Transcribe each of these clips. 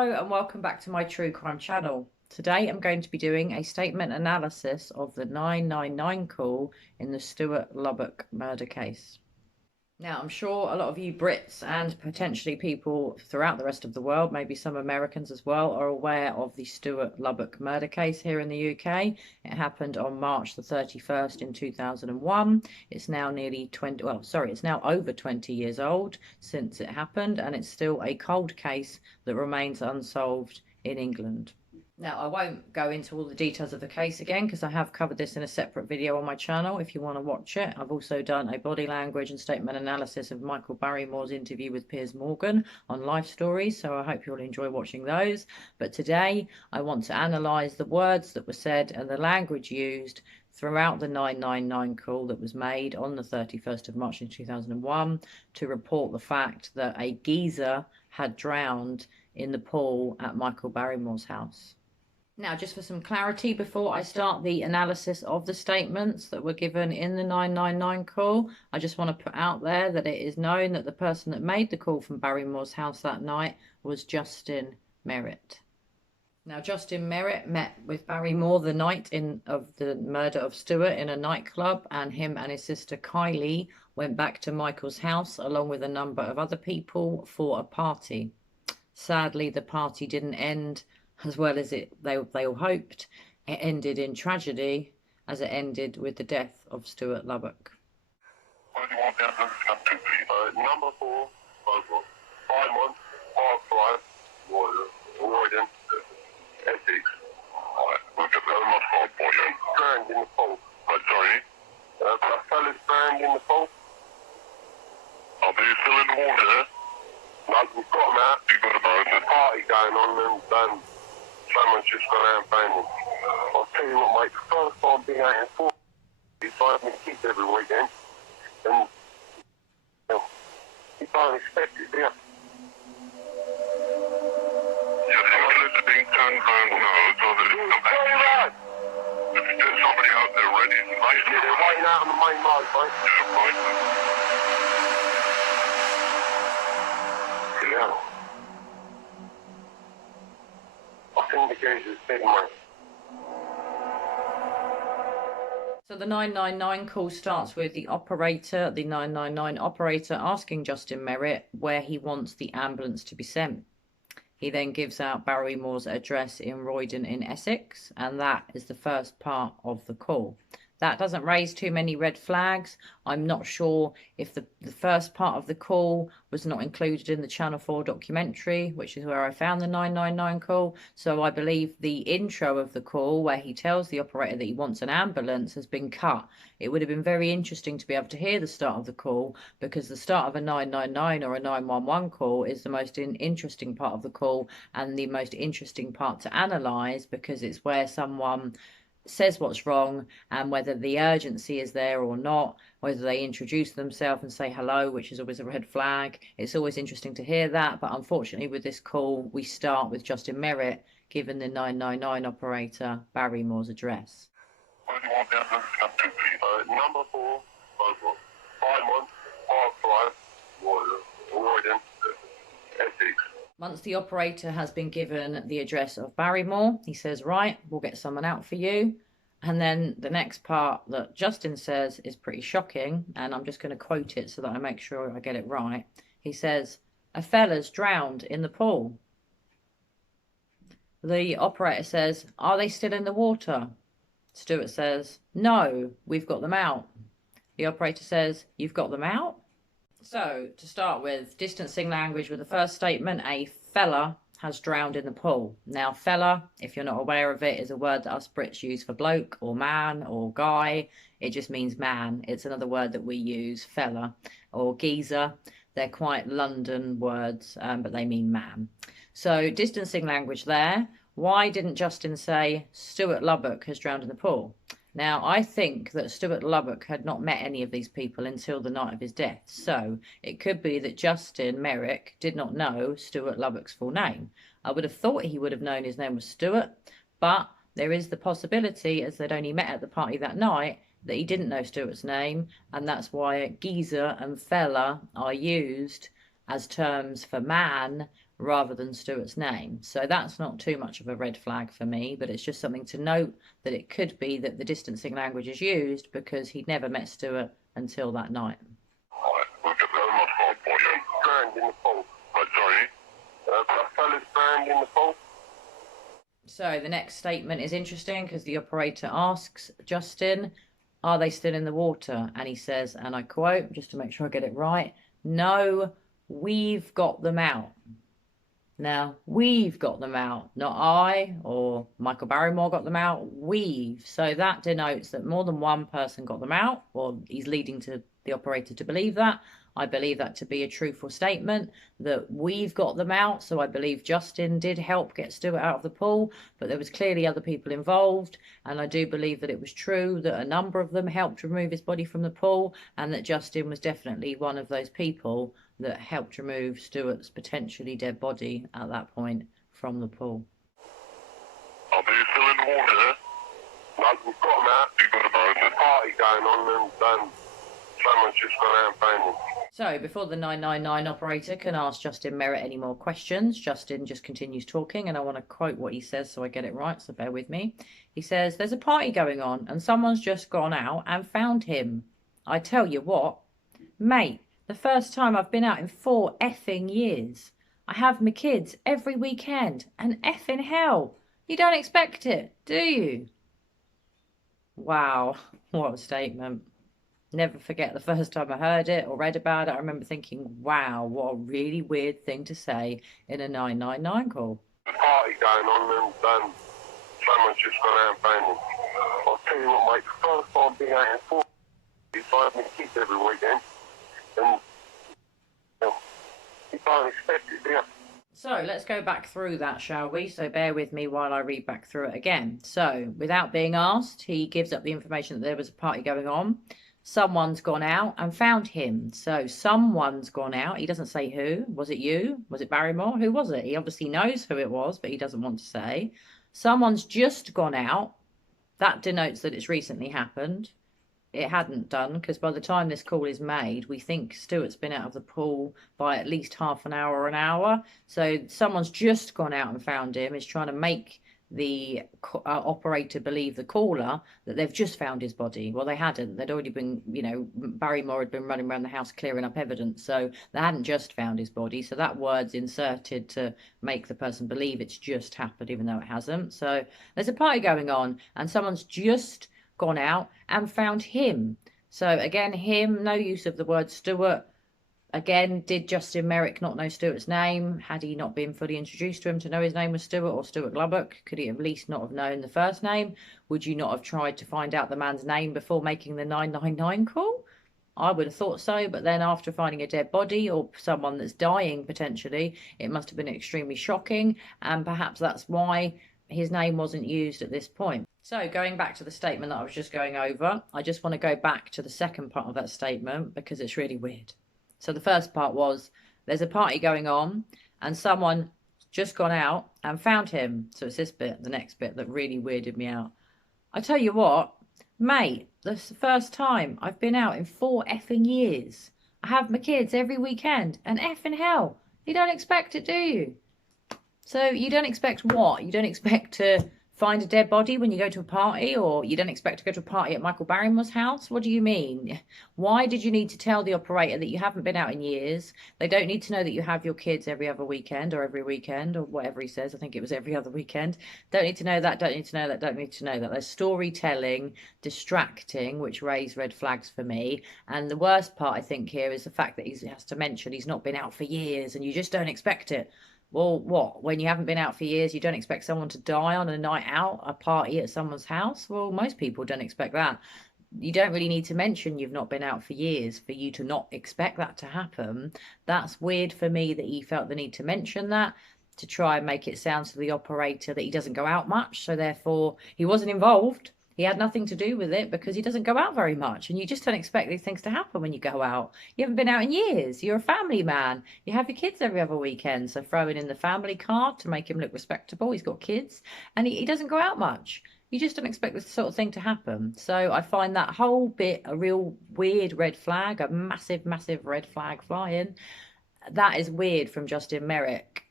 Hello and welcome back to my true crime channel. Today I'm going to be doing a statement analysis of the 999 call in the Stuart Lubbock murder case. Now, I'm sure a lot of you Brits and potentially people throughout the rest of the world, maybe some Americans as well, are aware of the Stuart Lubbock murder case here in the UK. It happened on March the 31st in 2001. It's now it's now over 20 years old since it happened, and it's still a cold case that remains unsolved in England. Now, I won't go into all the details of the case again because I have covered this in a separate video on my channel if you want to watch it. I've also done a body language and statement analysis of Michael Barrymore's interview with Piers Morgan on Life Stories, so I hope you'll enjoy watching those. But today, I want to analyse the words that were said and the language used throughout the 999 call that was made on the 31st of March in 2001 to report the fact that a geezer had drowned in the pool at Michael Barrymore's house. Now, just for some clarity, before I start the analysis of the statements that were given in the 999 call, I just want to put out there that it is known that the person that made the call from Barrymore's house that night was Justin Merritt. Now, Justin Merritt met with Barrymore the night of the murder of Stuart in a nightclub, and him and his sister Kylie went back to Michael's house along with a number of other people for a party. Sadly, the party didn't end as well as they all hoped. It ended in tragedy, as it ended with the death of Stuart Lubbock. Number 4, Roydon, Roydon, Essex. Drowned in the pool. A fella's drowned in the pool. Are they still in the water? No, we've got them out. You got them out. There's a party going on and someone's just gone out and found him. I'll tell you what, mate, the first time being out in 4 years, I have my kids every weekend, and you don't expect it, do you? Yeah, the toilets are being turned around now, so that it's come back. If there's somebody out there ready, nice. Yeah, they're waiting out on the main road, mate. Yeah, right. Yeah. I think the case is dead, mate. So the 999 call starts with the 999 operator, asking Justin Merritt where he wants the ambulance to be sent. He then gives out Barrymore's address in Roydon in Essex, and that is the first part of the call. That doesn't raise too many red flags. I'm not sure if the first part of the call was not included in the Channel 4 documentary, which is where I found the 999 call. So I believe the intro of the call, where he tells the operator that he wants an ambulance, has been cut. It would have been very interesting to be able to hear the start of the call, because the start of a 999 or a 911 call is the most interesting part of the call and the most interesting part to analyse, because it's where someone says what's wrong and whether the urgency is there or not, whether they introduce themselves and say hello, which is always a red flag. It's always interesting to hear that, but unfortunately with this call we start with Justin Merritt giving the 999 operator Barrymore's address. Number 4, Roydon, Essex. Once the operator has been given the address of Barrymore, he says, right, we'll get someone out for you. And then the next part that Justin says is pretty shocking, and I'm just going to quote it so that I make sure I get it right. He says, a fella's drowned in the pool. The operator says, are they still in the water? Stuart says, no, we've got them out. The operator says, you've got them out? So, to start with, distancing language with the first statement, a fella has drowned in the pool. Now, fella, if you're not aware of it, is a word that us Brits use for bloke or man or guy. It just means man. It's another word that we use, fella, or geezer. They're quite London words, but they mean man. So, distancing language there. Why didn't Justin say Stuart Lubbock has drowned in the pool? Now, I think that Stuart Lubbock had not met any of these people until the night of his death. So it could be that Justin Merritt did not know Stuart Lubbock's full name. I would have thought he would have known his name was Stuart, but there is the possibility, as they'd only met at the party that night, that he didn't know Stuart's name, and that's why geezer and fella are used as terms for man rather than Stuart's name. So that's not too much of a red flag for me, but it's just something to note that it could be that the distancing language is used because he'd never met Stuart until that night. Right, we'll get that much more for you. Drowned in the pool. Right, sorry. A fella's drowned in the pool. So the next statement is interesting because the operator asks Justin, are they still in the water? And he says, and I quote, just to make sure I get it right, no, we've got them out. Now, we've got them out, not I or Michael Barrymore got them out, we've. So that denotes that more than one person got them out, or he's leading to the operator to believe that. I believe that to be a truthful statement, that we've got them out. So I believe Justin did help get Stuart out of the pool, but there was clearly other people involved. And I do believe that it was true that a number of them helped remove his body from the pool, and that Justin was definitely one of those people that helped remove Stuart's potentially dead body at that point from the pool. Are they still in the water? No, we've got them out. You've got them out. There's a party going on and someone's just gone out and found them. So before the 999 operator can ask Justin Merritt any more questions, Justin just continues talking, and I want to quote what he says so I get it right, so bear with me. He says, there's a party going on and someone's just gone out and found him. I tell you what, mate, the first time I've been out in 4 effing years. I have my kids every weekend, and effing hell, you don't expect it, do you? Wow, what a statement. Never forget the first time I heard it or read about it. I remember thinking, wow, what a really weird thing to say in a 999 call. There's a party going on and someone's just gone out and found them. I'll tell you what, mate, the first time being out in 4 years, I have my kids every weekend. And you can't expect it, do you? So let's go back through that, shall we? So bear with me while I read back through it again. So without being asked, he gives up the information that there was a party going on. Someone's gone out and found him. So someone's gone out. He doesn't say who. Was it you? Was it Barrymore? Who was it? He obviously knows who it was, but he doesn't want to say. Someone's just gone out. That denotes that it's recently happened. It hadn't done, because by the time this call is made, we think Stuart's been out of the pool by at least half an hour or an hour. So someone's just gone out and found him, is trying to make the operator believe the caller that they've just found his body. Well, they hadn't. They'd already been, Barrymore had been running around the house clearing up evidence, so they hadn't just found his body. So that word's inserted to make the person believe it's just happened, even though it hasn't. So there's a party going on and someone's just gone out and found him. So again, him, no use of the word Stuart. Again, did Justin Merritt not know Stuart's name? Had he not been fully introduced to him to know his name was Stuart or Stuart Lubbock? Could he at least not have known the first name? Would you not have tried to find out the man's name before making the 999 call? I would have thought so, but then after finding a dead body or someone that's dying potentially, it must have been extremely shocking, and perhaps that's why his name wasn't used at this point. So going back to the statement that I was just going over, I just want to go back to the second part of that statement because it's really weird. So the first part was, there's a party going on and someone just gone out and found him. So it's this bit, the next bit, that really weirded me out. I tell you what, mate, that's the first time I've been out in 4 effing years. I have my kids every weekend, and effing hell, you don't expect it, do you? So you don't expect what? You don't expect to find a dead body when you go to a party, or you don't expect to go to a party at Michael Barrymore's house? What do you mean? Why did you need to tell the operator that you haven't been out in years? They don't need to know that you have your kids every other weekend or every weekend or whatever he says. I think it was every other weekend. Don't need to know that, don't need to know that, don't need to know that. There's storytelling, distracting, which raise red flags for me. And the worst part, I think, here is the fact that he has to mention he's not been out for years and you just don't expect it. Well, what? When you haven't been out for years, you don't expect someone to die on a night out, a party at someone's house? Well, most people don't expect that. You don't really need to mention you've not been out for years for you to not expect that to happen. That's weird for me that he felt the need to mention that, to try and make it sound to the operator that he doesn't go out much, so therefore he wasn't involved. He had nothing to do with it because he doesn't go out very much, and you just don't expect these things to happen when you go out. You haven't been out in years. You're a family man. You have your kids every other weekend, so throwing in the family card to make him look respectable. He's got kids, and he doesn't go out much. You just don't expect this sort of thing to happen. So I find that whole bit a real weird red flag, a massive, massive red flag flying. That is weird from Justin Merritt.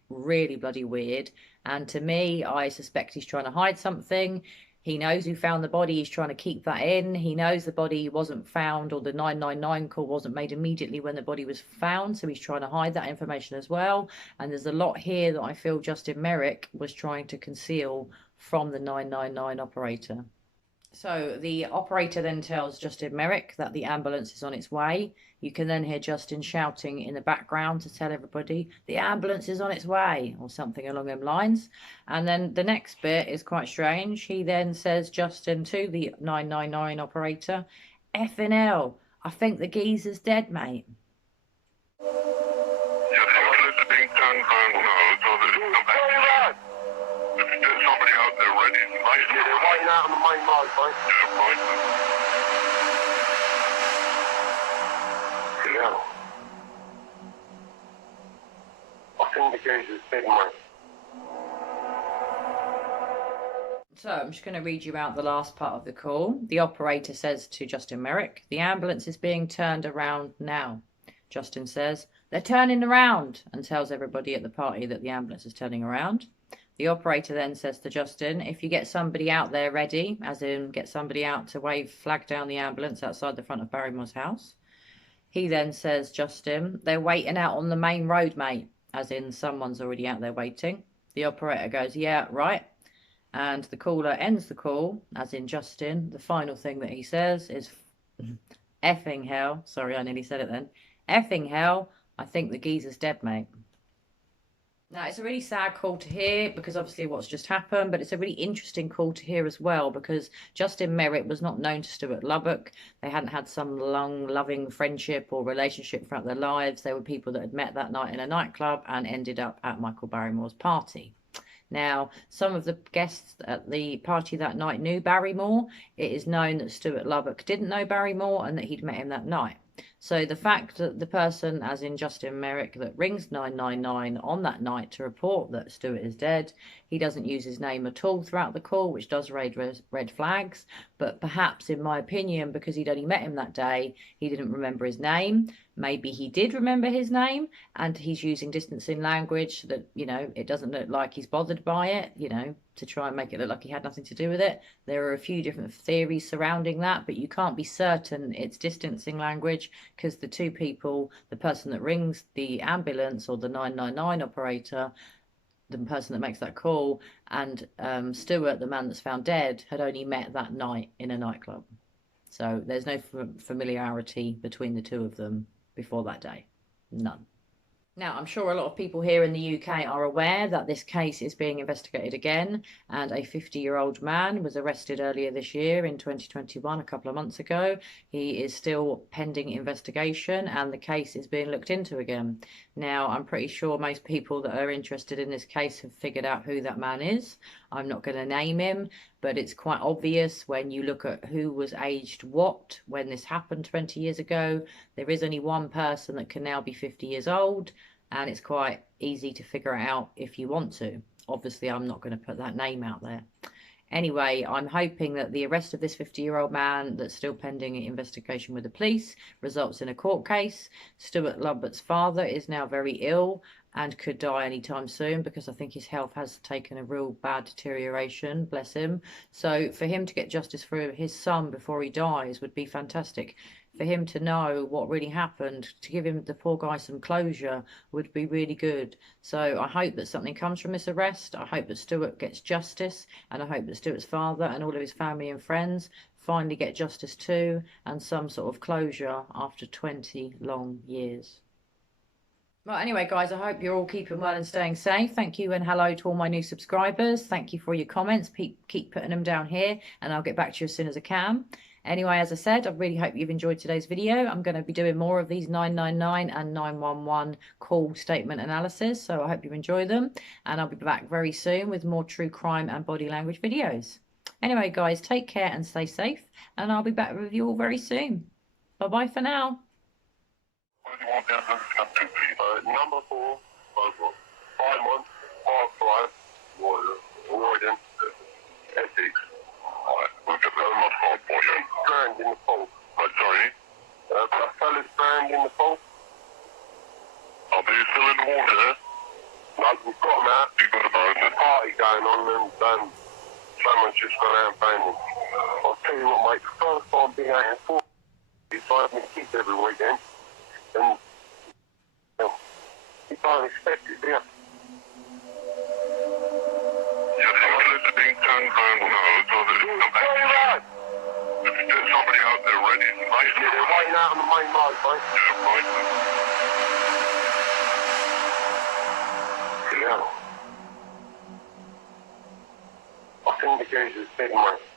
really bloody weird. And to me, I suspect he's trying to hide something. He knows who found the body. He's trying to keep that in. He knows the body wasn't found, or the 999 call wasn't made immediately when the body was found. So he's trying to hide that information as well. And there's a lot here that I feel Justin Merritt was trying to conceal from the 999 operator. So the operator then tells Justin Merritt that the ambulance is on its way. You can then hear Justin shouting in the background to tell everybody the ambulance is on its way, or something along them lines. And then the next bit is quite strange. He then says, Justin, to the 999 operator, "Effing hell, I think the geezer's dead, mate." Yeah, the ambulance is being turned around now, so that it's come back. If there's somebody out there ready, nice. Yeah, they're waiting out on the main road, mate. Yeah, right. Yeah. I think the geezer's dead, mate. So I'm just going to read you out the last part of the call. The operator says to Justin Merritt, "The ambulance is being turned around now." Justin says, "They're turning around," and tells everybody at the party that the ambulance is turning around. The operator then says to Justin, "If you get somebody out there ready," as in get somebody out to wave flag down the ambulance outside the front of Barrymore's house. He then says, Justin, "They're waiting out on the main road, mate," as in someone's already out there waiting. The operator goes, "Yeah, right." And the caller ends the call, as in Justin. The final thing that he says is, "Effing hell." Sorry, I nearly said it then. "Effing hell, I think the geezer's dead, mate." Now, it's a really sad call to hear because obviously what's just happened, but it's a really interesting call to hear as well because Justin Merritt was not known to Stuart Lubbock. They hadn't had some long, loving friendship or relationship throughout their lives. They were people that had met that night in a nightclub and ended up at Michael Barrymore's party. Now, some of the guests at the party that night knew Barrymore. It is known that Stuart Lubbock didn't know Barrymore and that he'd met him that night. So the fact that the person, as in Justin Merritt, that rings 999 on that night to report that Stuart is dead, he doesn't use his name at all throughout the call, which does raise red flags. But perhaps, in my opinion, because he'd only met him that day, he didn't remember his name. Maybe he did remember his name and he's using distancing language that, you know, it doesn't look like he's bothered by it, you know, to try and make it look like he had nothing to do with it. There are a few different theories surrounding that, but you can't be certain it's distancing language because the two people, the person that rings the ambulance or the 999 operator, the person that makes that call, and Stuart, the man that's found dead, had only met that night in a nightclub. So there's no familiarity between the two of them before that day. None. Now, I'm sure a lot of people here in the UK are aware that this case is being investigated again, and a 50-year-old man was arrested earlier this year in 2021, a couple of months ago. He is still pending investigation and the case is being looked into again. Now, I'm pretty sure most people that are interested in this case have figured out who that man is. I'm not going to name him, but it's quite obvious when you look at who was aged what when this happened 20 years ago. There is only one person that can now be 50 years old, and it's quite easy to figure it out if you want to. Obviously, I'm not going to put that name out there. Anyway, I'm hoping that the arrest of this 50-year-old man that's still pending investigation with the police results in a court case. Stuart Lubbock's father is now very ill and could die anytime soon because I think his health has taken a real bad deterioration, bless him. So for him to get justice for his son before he dies would be fantastic. For him to know what really happened, to give him, the poor guy, some closure would be really good. So I hope that something comes from this arrest. I hope that Stuart gets justice, and I hope that Stuart's father and all of his family and friends finally get justice too, and some sort of closure after 20 long years. Well, anyway, guys, I hope you're all keeping well and staying safe. Thank you and hello to all my new subscribers. Thank you for your comments. Keep putting them down here and I'll get back to you as soon as I can. Anyway, as I said, I really hope you've enjoyed today's video. I'm going to be doing more of these 999 and 911 call statement analysis, so I hope you enjoy them. And I'll be back very soon with more true crime and body language videos. Anyway, guys, take care and stay safe. And I'll be back with you all very soon. Bye-bye for now. Number 4, Roydon, Roydon, Essex. Drowned in the pool. Sorry? A fella's drowned in the pool. Are they still in the water? No, we've got party going on and someone's just gone out and banged him. I'll tell you what, mate, the first time being out in 45 minutes kids every weekend, and you can't expect it, do you? Yeah, the ambulance is being turned around now, so that it's come back. There's somebody out there ready. Nice. Yeah, they're waiting out on the main road, mate. Yeah, right. Yeah. I think the geezer's dead, mate.